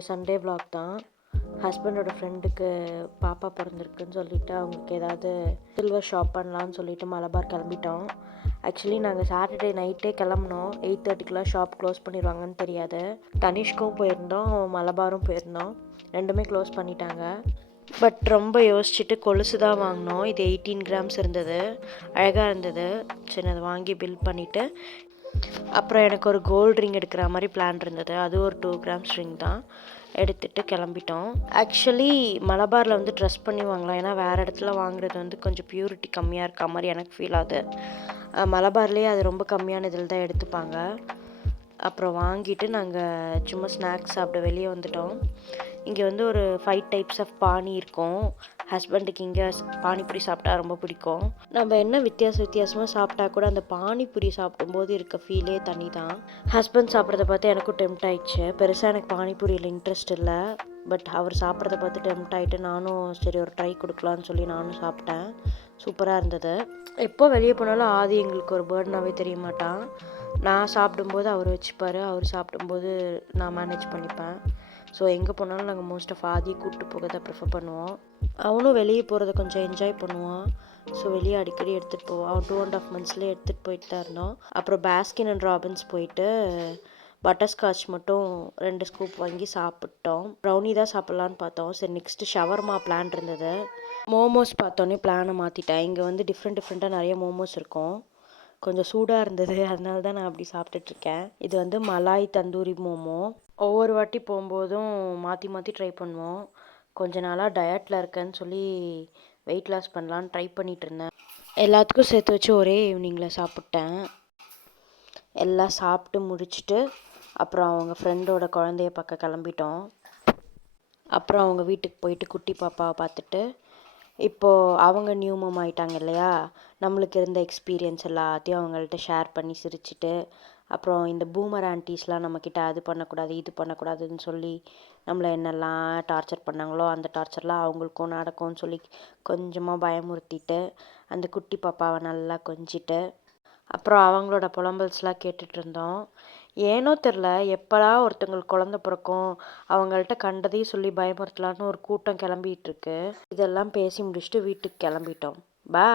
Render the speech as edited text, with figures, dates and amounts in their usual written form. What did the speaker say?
ஒரு Sunday vlog தான். ஹஸ்பண்டோட ஃப்ரெண்டுக்கு பாப்பா பிறந்திருக்குன்னு சொல்லிட்டு அவங்களுக்கு ஏதாவது சில்வர் ஷாப் பண்ணலான்னு சொல்லிட்டு மலபார் கிளம்பிட்டோம். ஆக்சுவலி நாங்கள் சாட்டர்டே நைட்டே கிளம்புனோம். 8:30க்குலாம் ஷாப் க்ளோஸ் பண்ணிடுவாங்கன்னு தெரியாது. தனிஷ்க்கும் போயிருந்தோம், மலபாரும் போயிருந்தோம். ரெண்டுமே க்ளோஸ் பண்ணிட்டாங்க. பட் ரொம்ப யோசிச்சுட்டு கொலுசு தான் வாங்கினோம். இது 18 கிராம்ஸ் இருந்தது, அழகாக இருந்தது. சரி அதை வாங்கி பில் பண்ணிவிட்டு அப்புறம் எனக்கு ஒரு கோல்டு ரிங் எடுக்கிற மாதிரி பிளான் இருந்தது. அது ஒரு 2 கிராம்ஸ் ரிங் தான் எடுத்துகிட்டு கிளம்பிட்டோம். ஆக்சுவலி மலபாரில் வந்து ட்ரெஸ் பண்ணி வாங்கலாம், ஏன்னா வேறு இடத்துல வாங்குறது வந்து கொஞ்சம் பியூரிட்டி கம்மியாக இருக்க மாதிரி எனக்கு ஃபீல் ஆகுது. மலபார்லேயே அது ரொம்ப கம்மியான இதில் தான் எடுத்துப்பாங்க. அப்புறம் வாங்கிட்டு நாங்கள் சும்மா ஸ்நாக்ஸ் சாப்பிட வெளியே வந்துட்டோம். இங்கே வந்து ஒரு 5 டைப்ஸ் ஆஃப் பானி இருக்கும். ஹஸ்பண்டுக்கு இங்கே பானிபூரி சாப்பிட்டா ரொம்ப பிடிக்கும். நம்ம என்ன வித்தியாசமாக சாப்பிட்டா கூட அந்த பானிபூரி சாப்பிடும்போது இருக்க ஃபீலே தனி தான். ஹஸ்பண்ட் சாப்பிட்றத பார்த்து எனக்கும் டெம்ட் ஆயிடுச்சு. பெருசாக எனக்கு பானிபூரியில் இன்ட்ரெஸ்ட் இல்லை, பட் அவர் சாப்பிட்றத பார்த்து டெம்ட் ஆகிட்டு நானும் சரி ஒரு ட்ரை கொடுக்கலான்னு சொல்லி நானும் சாப்பிட்டேன். சூப்பராக இருந்தது. எப்போ வெளியே போனாலும் ஆதி எங்களுக்கு ஒரு பேர்டனாகவே தெரிய மாட்டான். நான் சாப்பிடும்போது அவர் வச்சுப்பார், அவர் சாப்பிடும்போது நான் மேனேஜ் பண்ணிப்பேன். ஸோ எங்கே போனாலும் நாங்கள் மோஸ்ட் ஆஃப் ஆதியை கூப்பிட்டு போக தான் ப்ரிஃபர் பண்ணுவோம். அவனும் வெளியே போகிறத கொஞ்சம் என்ஜாய் பண்ணுவான். ஸோ வெளியே அடிக்கடி எடுத்துகிட்டு போவான். அவன் 2.5 monthsலேயே எடுத்துகிட்டு போயிட்டு தான் இருந்தோம். அப்புறம் பாஸ்கின் அண்ட் ராபின்ஸ் போயிட்டு பட்டர்ஸ்காட்ச் மட்டும் 2 ஸ்கூப் வாங்கி சாப்பிட்டோம். ப்ரௌனி தான் சாப்பிட்லான்னு பார்த்தோம். சரி நெக்ஸ்ட்டு ஷவர்மா பிளான் இருந்தது. மோமோஸ் பார்த்தோன்னே பிளானை மாற்றிட்டேன். இங்கே வந்து டிஃப்ரெண்ட்டாக நிறைய மோமோஸ் இருக்கும். கொஞ்சம் சூடாக இருந்தது, அதனால தான் நான் அப்படி சாப்பிட்டுட்ருக்கேன். இது வந்து மலாய் தந்தூரி மோமோ. ஒவ்வொரு வாட்டி போகும்போதும் மாற்றி ட்ரை பண்ணுவோம். கொஞ்ச நாளாக டயட்டில் இருக்கேன்னு சொல்லி வெயிட் லாஸ் பண்ணலான்னு ட்ரை பண்ணிகிட்டு இருந்தேன். எல்லாத்துக்கும் சேர்த்து வச்சு ஒரே ஈவினிங்கில் சாப்பிட்டேன். எல்லாம் சாப்பிட்டு முடிச்சுட்டு அப்புறம் அவங்க ஃப்ரெண்டோட குழந்தைய பார்க்க கிளம்பிட்டோம். அப்புறம் அவங்க வீட்டுக்கு போயிட்டு குட்டி பாப்பாவை பார்த்துட்டு இப்போது அவங்க நியூ மம் ஆகிட்டாங்க இல்லையா, நம்மளுக்கு இருந்த எக்ஸ்பீரியன்ஸ் எல்லாத்தையும் அவங்கள்ட்ட ஷேர் பண்ணி சிரிச்சிட்டு, அப்புறம் இந்த பூமர் ஆன்ட்டிஸ்லாம் நம்மக்கிட்ட அது பண்ணக்கூடாது இது பண்ணக்கூடாதுன்னு சொல்லி நம்மளை என்னெல்லாம் டார்ச்சர் பண்ணாங்களோ அந்த டார்ச்சர்லாம் அவங்களுக்கும் நடக்கும்னு சொல்லி கொஞ்சமாக பயமுறுத்திட்டு அந்த குட்டி பாப்பாவை நல்லா கொஞ்சிட்டு அப்புறம் அவங்களோட புலம்பல்ஸ்லாம் கேட்டுட்டு இருந்தோம். ஏனோ தெரில, எப்படா ஒருத்தவங்களுக்கு குழந்த பிறக்கும், அவங்கள்ட்ட கண்டதையும் சொல்லி பயமுறுத்தலான்னு ஒரு கூட்டம் கிளம்பிகிட்டு இருக்கு. இதெல்லாம் பேசி முடிச்சுட்டு வீட்டுக்கு கிளம்பிட்டோம். பாய்.